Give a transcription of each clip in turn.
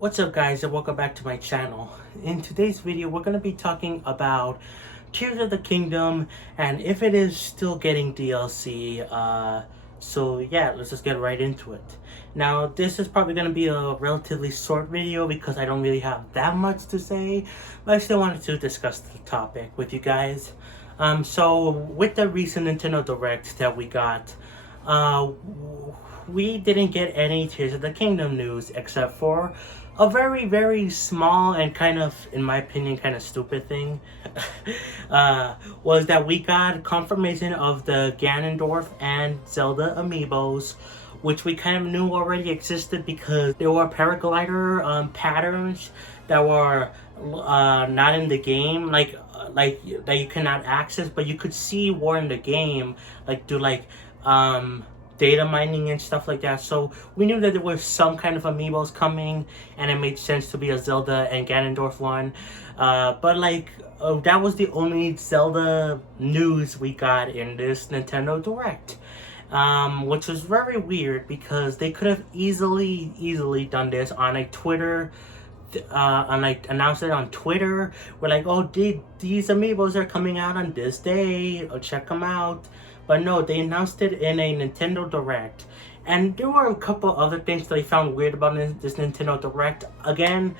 What's up guys, and welcome back to my channel. In today's video we're going to be talking about Tears of the Kingdom and if it is still getting DLC. So yeah, let's just get right into it. Now this is probably going to be a relatively short video because I don't really have that much to say, but I still wanted to discuss the topic with you guys. So with the recent Nintendo Direct that we got, we didn't get any Tears of the Kingdom news except for a very small and kind of, in my opinion, kind of stupid thing. Was that we got confirmation of the Ganondorf and Zelda amiibos, which we kind of knew already existed because there were paraglider patterns that were not in the game, like that you cannot access, but you could see were in the game, like do data mining and stuff like that. So we knew that there was some kind of amiibos coming, and it made sense to be a Zelda and Ganondorf one. But that was the only Zelda news we got in this Nintendo Direct. Which was very weird because they could have easily done this on a Twitter, announced it on Twitter. We're like, oh, these amiibos are coming out on this day, or check them out. But no, they announced it in a Nintendo Direct. And there were a couple other things that I found weird about this Nintendo Direct. Again,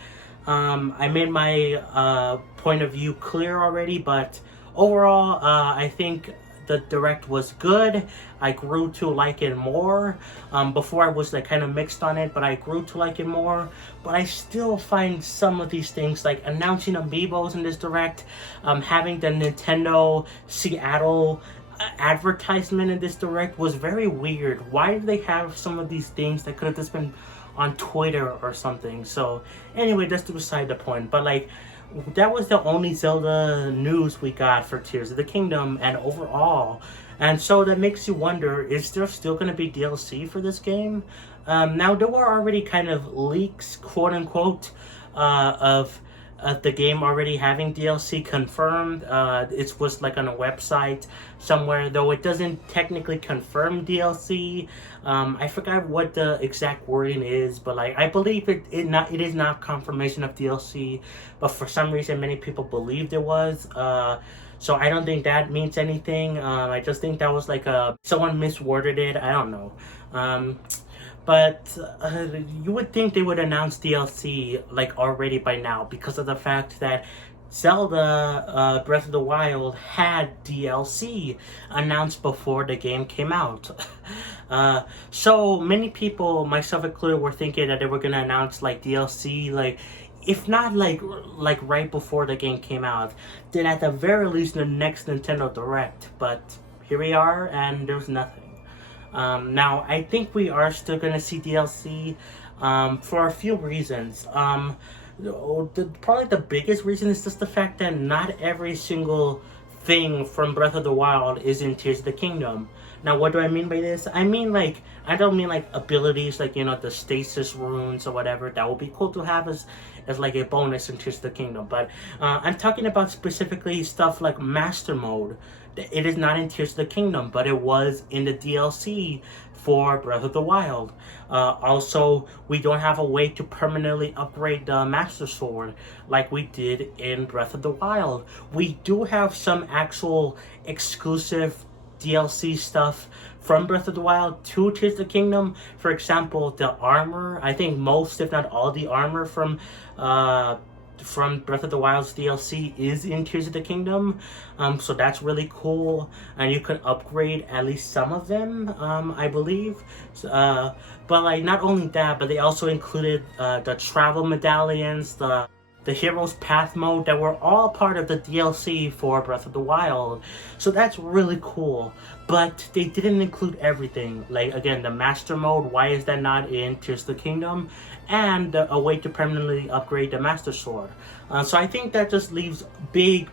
I made my point of view clear already, but overall, I think the Direct was good. I grew to like it more. Before I was kind of mixed on it, but I grew to like it more. But I still find some of these things, like announcing amiibos in this Direct, having the Nintendo Seattle advertisement in this Direct was very weird. Why did they have some of these things that could have just been on Twitter or something? So anyway, that's beside the point. But that was the only Zelda news we got for Tears of the Kingdom and overall. And so that makes you wonder, is there still going to be DLC for this game? Now, there were already kind of leaks, quote unquote, of the game already having DLC confirmed. It was on a website somewhere, though it doesn't technically confirm DLC. I forgot what the exact wording is, but I believe it is not confirmation of DLC, but for some reason many people believed it was. So I don't think that means anything. I just think that was someone misworded it. I don't know. But you would think they would announce DLC already by now because of the fact that Zelda Breath of the Wild had DLC announced before the game came out. So many people, myself included, were thinking that they were going to announce DLC if not right before the game came out, then at the very least the next Nintendo Direct. But here we are, and there's nothing. Now, I think we are still going to see DLC for a few reasons. Probably the biggest reason is just the fact that not every single thing from Breath of the Wild is in Tears of the Kingdom. Now, what do I mean by this? I mean, I don't mean abilities the stasis runes or whatever. That would be cool to have as a bonus in Tears of the Kingdom. But I'm talking about specifically stuff like Master Mode. It is not in Tears of the Kingdom, but it was in the DLC for Breath of the Wild. Also, we don't have a way to permanently upgrade the Master Sword like we did in Breath of the Wild. We do have some actual exclusive DLC stuff from Breath of the Wild to Tears of the Kingdom. For example, the armor. I think most, if not all, the armor from Breath of the Wild's DLC is in Tears of the Kingdom. So that's really cool, and you can upgrade at least some of them, I believe. But not only that, but they also included the travel medallions, the Hero's Path mode, that were all part of the DLC for Breath of the Wild. So that's really cool. But they didn't include everything. Again, the Master Mode, why is that not in Tears of the Kingdom? And a way to permanently upgrade the Master Sword. So I think that just leaves big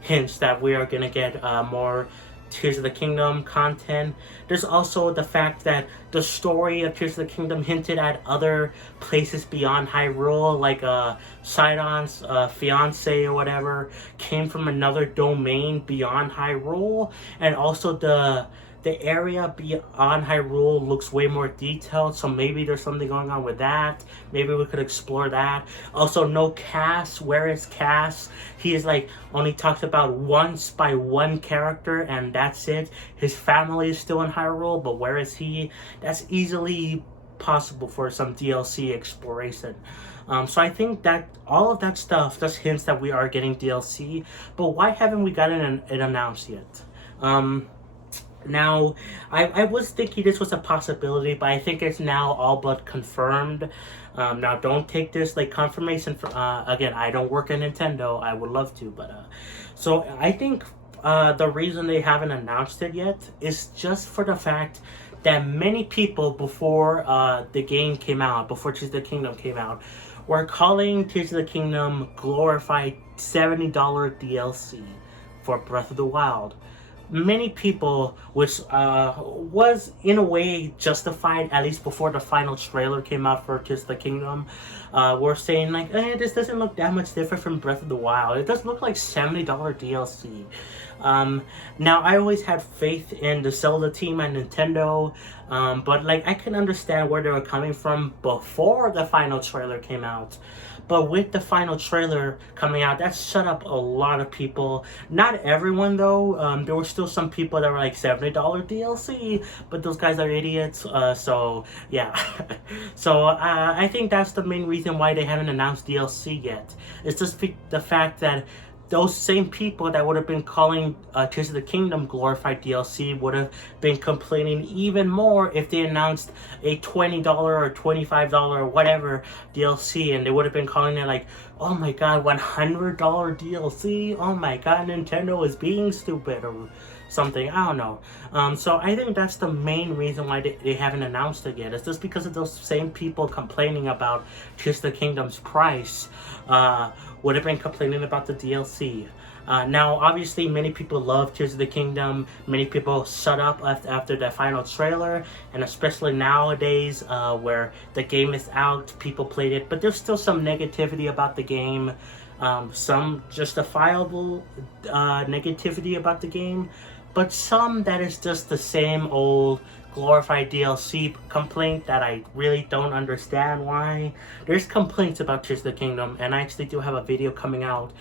hints that we are going to get more Tears of the Kingdom content. There's also the fact that the story of Tears of the Kingdom hinted at other places beyond Hyrule, Sidon's fiance or whatever came from another domain beyond Hyrule, and also the area beyond Hyrule looks way more detailed, so maybe there's something going on with that. Maybe we could explore that. Also, no Cass. Where is Cass? He is like only talked about once by one character, and that's it. His family is still in Hyrule, but where is he? That's easily possible for some DLC exploration. So I think that all of that stuff just hints that we are getting DLC, but why haven't we gotten it announced yet? Now, I was thinking this was a possibility, but I think it's now all but confirmed. Now, don't take this like confirmation for, again, I don't work at Nintendo. I would love to, but, so I think, the reason they haven't announced it yet is just for the fact that many people before, the game came out, before Tears of the Kingdom came out, were calling Tears of the Kingdom glorified $70 DLC for Breath of the Wild. Many people, which was in a way justified, at least before the final trailer came out for Tears of the Kingdom, were saying like, this doesn't look that much different from Breath of the Wild. It does look like $70 DLC. Now, I always had faith in the Zelda team at Nintendo, but like I can understand where they were coming from before the final trailer came out. But with the final trailer coming out, that shut up a lot of people. Not everyone though. There were still some people that were like $70 DLC, but those guys are idiots. So yeah. So I think that's the main reason why they haven't announced DLC yet. It's just the fact that those same people that would have been calling Tears of the Kingdom glorified DLC would have been complaining even more if they announced a $20 or $25 or whatever DLC, and they would have been calling it like, oh my god, $100 DLC? Oh my god, Nintendo is being stupid or something. I don't know. So I think that's the main reason why they haven't announced it yet. It's just because of those same people complaining about Tears of the Kingdom's price. Would have been complaining about the DLC. Now, obviously, many people love Tears of the Kingdom. Many people shut up after the final trailer, and especially nowadays, where the game is out, people played it, but there's still some negativity about the game. Some justifiable negativity about the game, but some that is just the same old glorified DLC complaint that I really don't understand why. There's complaints about Tears of the Kingdom, and I actually do have a video coming out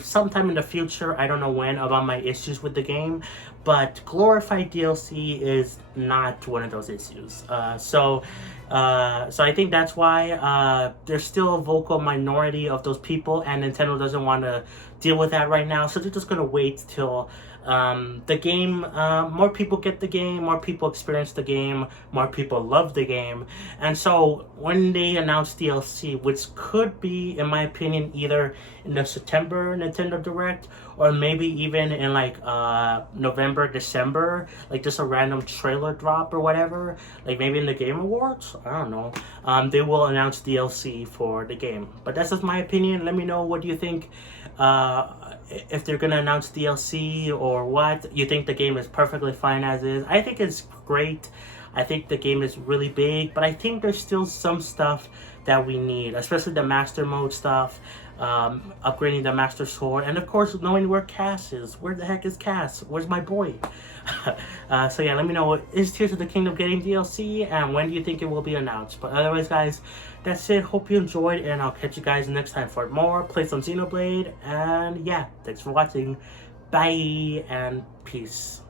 sometime in the future, I don't know when, about my issues with the game, but glorified DLC is not one of those issues. So I think that's why there's still a vocal minority of those people, and Nintendo doesn't want to deal with that right now, so they're just going to wait till the game, more people get the game, more people experience the game, more people love the game. And so when they announce DLC, which could be, in my opinion, either in the September Nintendo Direct, or maybe even in like November, December, like just a random trailer drop or whatever, like maybe in the Game Awards, I don't know, they will announce DLC for the game. But that's just my opinion. Let me know, what do you think? If they're gonna announce DLC or what. You think the game is perfectly fine as is? I think it's great. I think the game is really big, but I think there's still some stuff that we need, especially the Master Mode stuff, upgrading the Master Sword, and of course knowing where Cass is. Where the heck is Cass? Where's my boy? So yeah, let me know, is Tears of the Kingdom getting DLC, and when do you think it will be announced? But otherwise, guys, that's it. Hope you enjoyed, and I'll catch you guys next time for more. Play some Xenoblade, and yeah, thanks for watching. Bye, and peace.